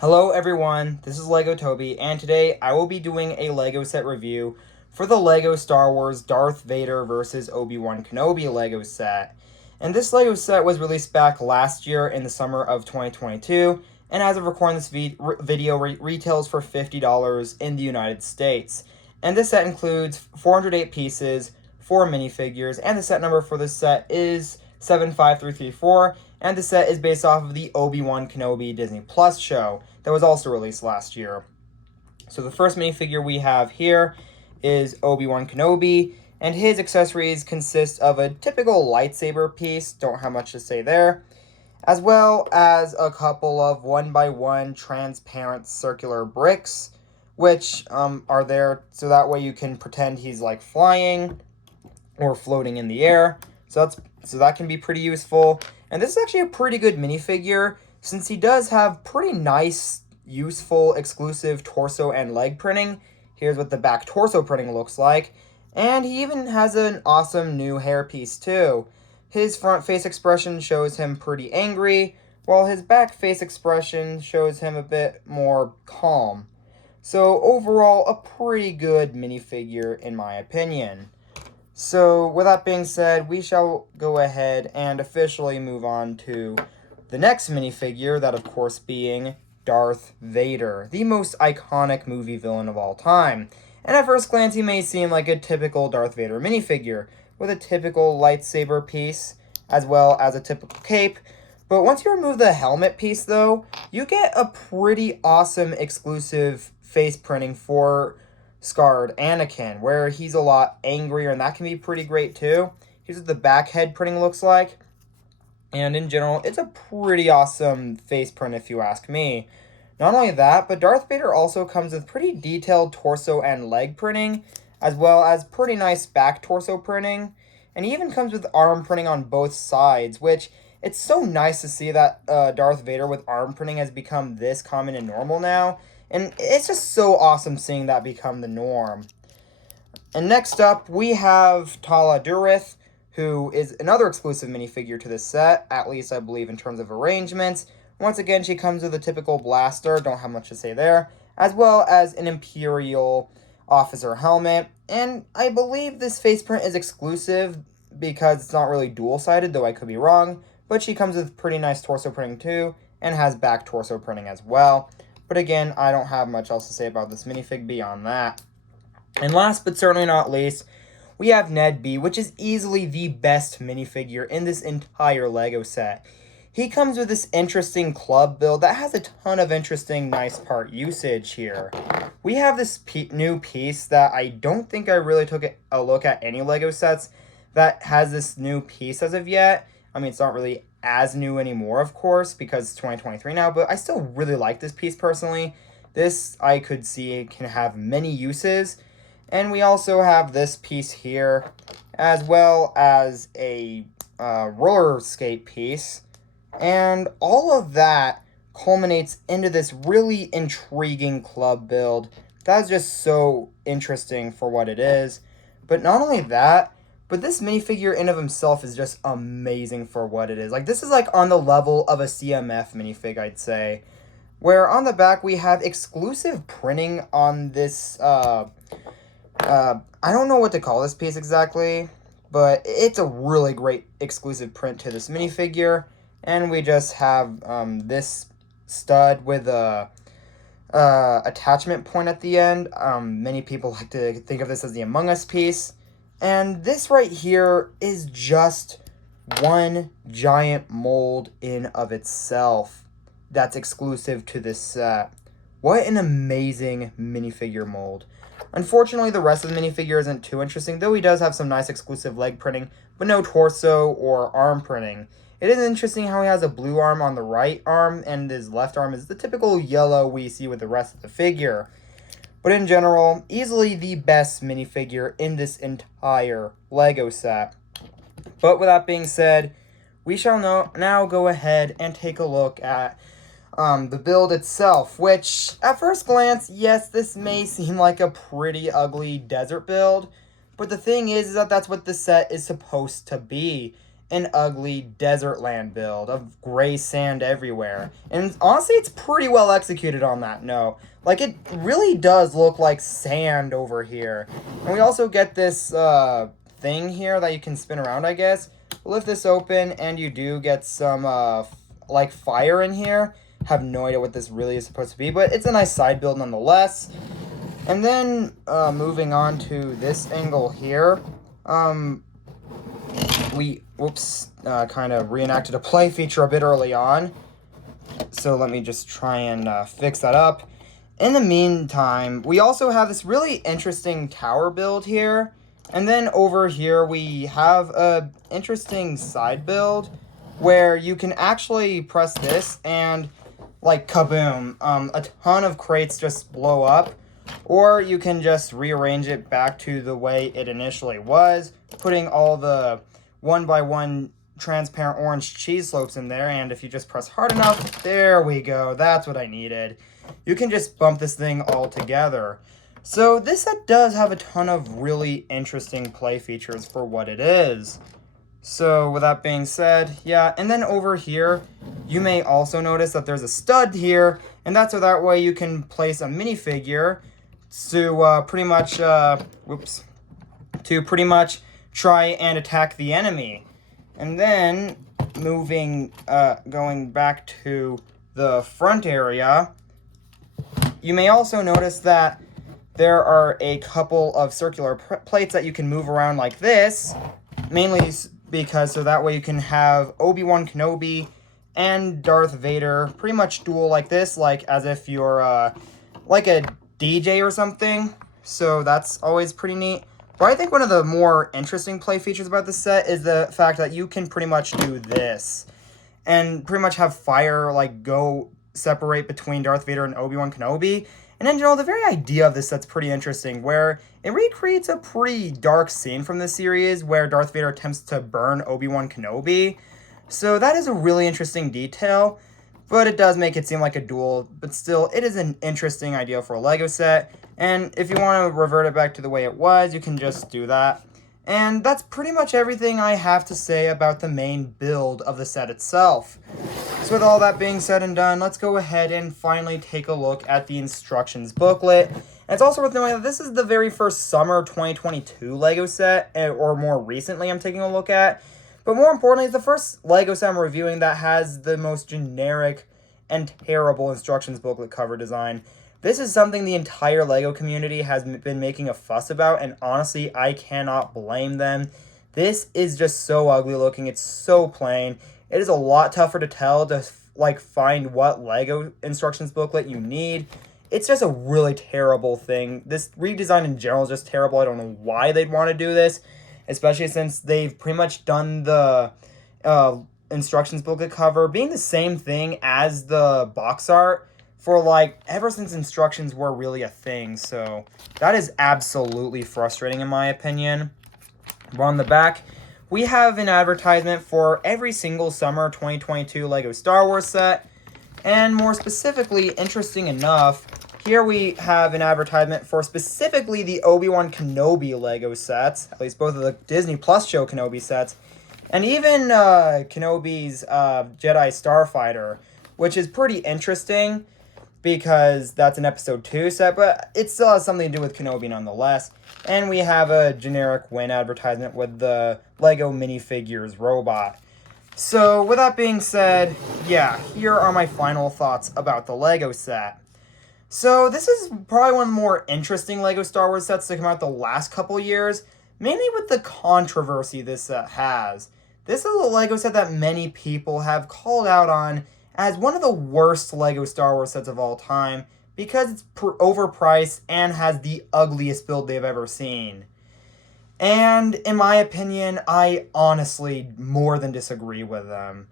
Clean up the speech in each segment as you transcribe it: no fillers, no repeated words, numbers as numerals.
Hello everyone, this is Lego Toby, and today I will be doing a Lego set review for the Lego Star Wars Darth Vader vs. Obi-Wan Kenobi Lego set. And this Lego set was released back last year in the summer of 2022, and as of recording this video, retails for $50 in the United States. And this set includes 408 pieces, 4 minifigures, and the set number for this set is 75334, and the set is based off of the Obi-Wan Kenobi Disney Plus show that was also released last year. So the first minifigure we have here is Obi-Wan Kenobi, and his accessories consist of a typical lightsaber piece, don't have much to say there, as well as a couple of 1x1 transparent circular bricks, which are there so that way you can pretend he's like flying or floating in the air. So that can be pretty useful. And this is actually a pretty good minifigure since he does have pretty nice, useful, exclusive torso and leg printing. Here's what the back torso printing looks like. And he even has an awesome new hairpiece too. His front face expression shows him pretty angry, while his back face expression shows him a bit more calm. So overall, a pretty good minifigure in my opinion. So, with that being said, we shall go ahead and officially move on to the next minifigure, that of course being Darth Vader, the most iconic movie villain of all time. And at first glance, he may seem like a typical Darth Vader minifigure, with a typical lightsaber piece, as well as a typical cape. But once you remove the helmet piece, though, you get a pretty awesome exclusive face printing for scarred Anakin, where he's a lot angrier, and that can be pretty great too. Here's what the back head printing looks like, and in general, it's a pretty awesome face print if you ask me. Not only that, but Darth Vader also comes with pretty detailed torso and leg printing, as well as pretty nice back torso printing, and he even comes with arm printing on both sides, which it's so nice to see that Darth Vader with arm printing has become this common and normal now. And it's just so awesome seeing that become the norm. And next up, we have Tala Durith, who is another exclusive minifigure to this set, at least I believe in terms of arrangements. Once again, she comes with a typical blaster, don't have much to say there, as well as an Imperial officer helmet. And I believe this face print is exclusive because it's not really dual-sided, though I could be wrong. But she comes with pretty nice torso printing too, and has back torso printing as well. But again, I don't have much else to say about this minifig beyond that. And last but certainly not least, we have Ned B, which is easily the best minifigure in this entire Lego set. He comes with this interesting club build that has a ton of interesting nice part usage here. We have this new piece that I don't think I really took a look at any Lego sets that has this new piece as of yet. I mean, it's not really as new anymore, of course, because it's 2023 now, but I still really like this piece personally. This, I could see, can have many uses. And we also have this piece here, as well as a roller skate piece. And all of that culminates into this really intriguing club build. That's just so interesting for what it is. But not only that, but this minifigure in of himself is just amazing for what it is. Like, this is like on the level of a CMF minifig, I'd say. Where on the back we have exclusive printing on this, I don't know what to call this piece exactly, but it's a really great exclusive print to this minifigure. And we just have this stud with a attachment point at the end. Many people like to think of this as the Among Us piece. And this right here is just one giant mold in of itself that's exclusive to this set. What an amazing minifigure mold. Unfortunately, the rest of the minifigure isn't too interesting, though he does have some nice exclusive leg printing, but no torso or arm printing. It is interesting how he has a blue arm on the right arm, and his left arm is the typical yellow we see with the rest of the figure. But in general, easily the best minifigure in this entire Lego set. But with that being said, we shall now go ahead and take a look at the build itself, which at first glance, yes, this may seem like a pretty ugly desert build, but the thing is that that's what the set is supposed to be. an ugly desert land build of gray sand everywhere. And honestly, it's pretty well executed on that note. Like, it really does look like sand over here. And we also get this thing here that you can spin around, I guess. Lift this open, and you do get some, like, fire in here. Have no idea what this really is supposed to be, but it's a nice side build nonetheless. And then, moving on to this angle here, we, kind of reenacted a play feature a bit early on. So let me just try and fix that up. In the meantime, we also have this really interesting tower build here. And then over here, we have a interesting side build where you can actually press this and, like, kaboom, a ton of crates just blow up. Or you can just rearrange it back to the way it initially was, putting all the 1x1 transparent orange cheese slopes in there, and if you just press hard enough, there we go, that's what I needed. You can just bump this thing all together. So this set does have a ton of really interesting play features for what it is. So with that being said, yeah, and then over here, you may also notice that there's a stud here, and that's so that way you can place a minifigure to pretty much try and attack the enemy. And then going back to the front area, you may also notice that there are a couple of circular plates that you can move around like this, mainly because so that way you can have Obi-Wan Kenobi and Darth Vader pretty much duel like this, like as if you're like a DJ or something. So that's always pretty neat. But I think one of the more interesting play features about this set is the fact that you can pretty much do this and pretty much have fire like go separate between Darth Vader and Obi-Wan Kenobi. And in general, the very idea of this set's pretty interesting, where it recreates a pretty dark scene from the series where Darth Vader attempts to burn Obi-Wan Kenobi. So that is a really interesting detail, but it does make it seem like a duel, but still, it is an interesting idea for a LEGO set. And if you want to revert it back to the way it was, you can just do that. And that's pretty much everything I have to say about the main build of the set itself. So with all that being said and done, let's go ahead and finally take a look at the instructions booklet. And it's also worth knowing that this is the very first summer 2022 LEGO set, or more recently I'm taking a look at. But more importantly, it's the first LEGO set I'm reviewing that has the most generic and terrible instructions booklet cover design. This is something the entire LEGO community has been making a fuss about, and honestly, I cannot blame them. This is just so ugly looking. It's so plain. It is a lot tougher to tell to find what LEGO instructions booklet you need. It's just a really terrible thing. This redesign in general is just terrible. I don't know why they'd want to do this, especially since they've pretty much done the instructions booklet cover being the same thing as the box art for ever since instructions were really a thing. So that is absolutely frustrating in my opinion. But on the back, we have an advertisement for every single summer 2022 LEGO Star Wars set. And more specifically, interesting enough, here we have an advertisement for specifically the Obi-Wan Kenobi LEGO sets, at least both of the Disney Plus show Kenobi sets, and even Kenobi's Jedi Starfighter, which is pretty interesting because that's an episode 2 set, but it still has something to do with Kenobi nonetheless. And we have a generic win advertisement with the LEGO minifigures robot. So with that being said, yeah, here are my final thoughts about the LEGO set. So this is probably one of the more interesting LEGO Star Wars sets to come out the last couple years, mainly with the controversy this set has. This is a LEGO set that many people have called out on as one of the worst LEGO Star Wars sets of all time because it's overpriced and has the ugliest build they've ever seen. And in my opinion, I honestly more than disagree with them.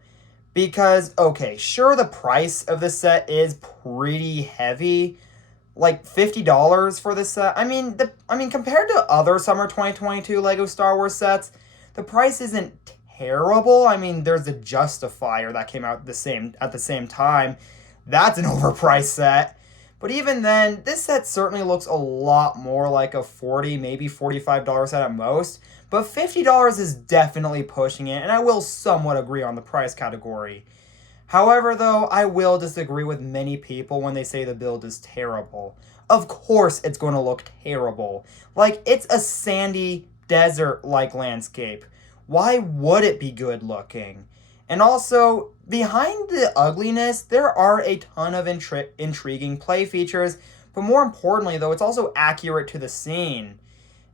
Because, okay, sure, the price of this set is pretty heavy, like $50 for this set. I mean, compared to other summer 2022 LEGO Star Wars sets, the price isn't terrible. I mean, there's the Justifier that came out at the same time. That's an overpriced set. But even then, this set certainly looks a lot more like a $40, maybe $45 set at most. But $50 is definitely pushing it, and I will somewhat agree on the price category. However, though, I will disagree with many people when they say the build is terrible. Of course it's going to look terrible. Like, it's a sandy, desert-like landscape. Why would it be good looking? And also, behind the ugliness, there are a ton of intriguing play features, but more importantly, though, it's also accurate to the scene.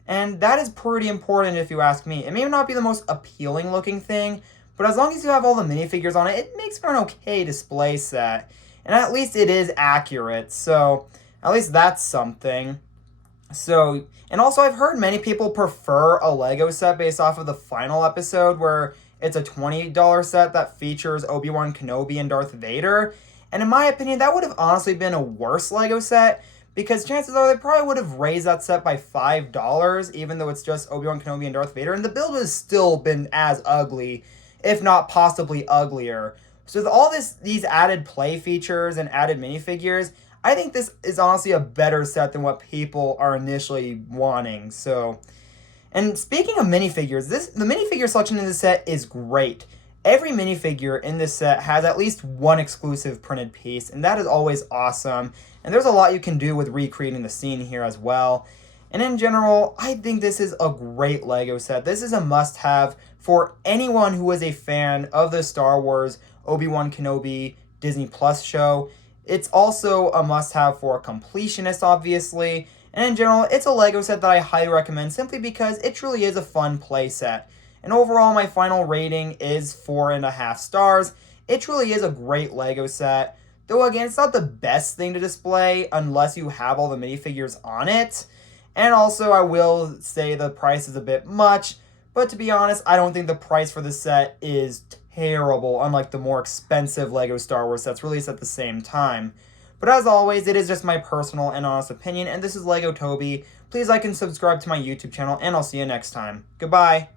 And that is pretty important if you ask me. It may not be the most appealing looking thing, but as long as you have all the minifigures on it, it makes for an okay display set. And at least it is accurate, so at least that's something. So, and also I've heard many people prefer a Lego set based off of the final episode where it's a $20 set that features Obi-Wan Kenobi and Darth Vader. And in my opinion, that would have honestly been a worse Lego set because chances are they probably would have raised that set by $5 even though it's just Obi-Wan Kenobi and Darth Vader. And the build would have still been as ugly, if not possibly uglier. So with all these added play features and added minifigures, I think this is honestly a better set than what people are initially wanting. So, and speaking of minifigures, the minifigure selection in this set is great. Every minifigure in this set has at least one exclusive printed piece, and that is always awesome. And there's a lot you can do with recreating the scene here as well. And in general, I think this is a great Lego set. This is a must-have for anyone who is a fan of the Star Wars Obi-Wan Kenobi Disney Plus show. It's also a must-have for completionists, obviously. And in general, it's a Lego set that I highly recommend simply because it truly is a fun play set. And overall, my final rating is 4.5 stars. It truly is a great Lego set. Though again, it's not the best thing to display unless you have all the minifigures on it. And also, I will say the price is a bit much. But to be honest, I don't think the price for this set is terrible, unlike the more expensive LEGO Star Wars sets released at the same time. But as always, it is just my personal and honest opinion, and this is LEGO Toby. Please like and subscribe to my YouTube channel, and I'll see you next time. Goodbye!